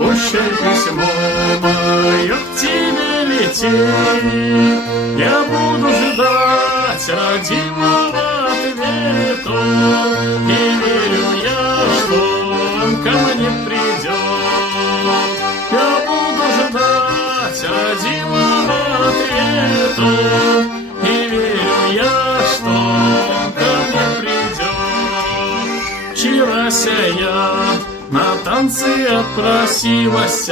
Пущай письмо мое к тебе летит, я буду ждать родимого ответа, и верю я, что он ко мне придет. Я буду ждать родимого ответа, и верю я, что он ко мне придет. Вчерася я на танцы отпросилась,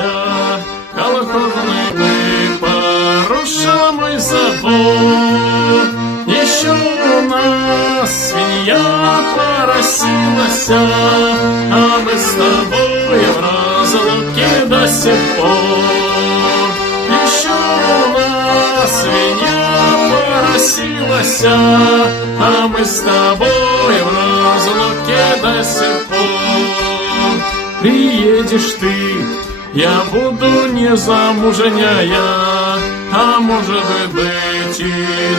колокольный бык порушил мой забор. Еще у нас свинья поросилась, а мы с тобой в разлуке до сих пор. Еще у нас свинья поросилась, а мы с тобой в разлуке до сих пор. Приедешь ты, я буду незамужняя, а может быть и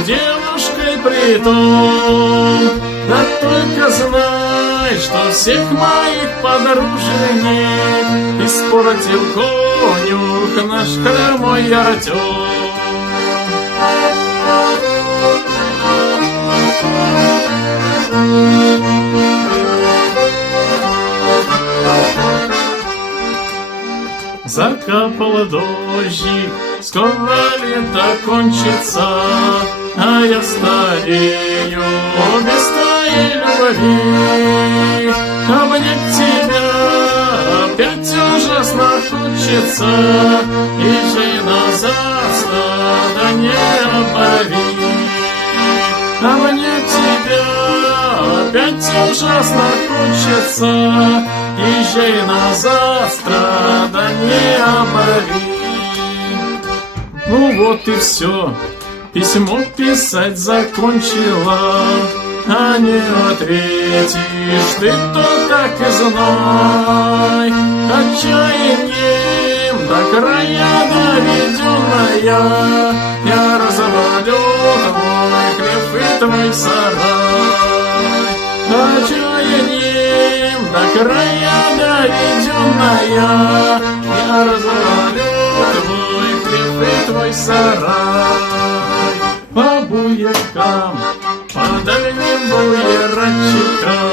девушкой притом. Да только знай, что всех моих подружек испортил конюх наш хромой Артем. Закапал дождик, скоро лето кончится, а я старею без твоей любви. Обнять тебя опять ужасно хочется, и же назад страдания обови. Обнять тебя опять ужасно хочется, езжай назад, страдания обови. Ну вот и все, письмо писать закончила, а не ответишь ты, то так и знай. Отчаянием до края доведенная, я разобралю твой хлеб и твой сарай. Отчаянием до края доведенная, я разорвалю твой хлеб и твой сарай. По буеркам, по дальним буерачикам,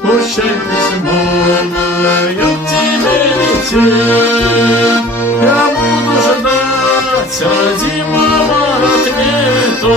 пущай письмо мое к тебе летит. Я буду ждать родимого ответа,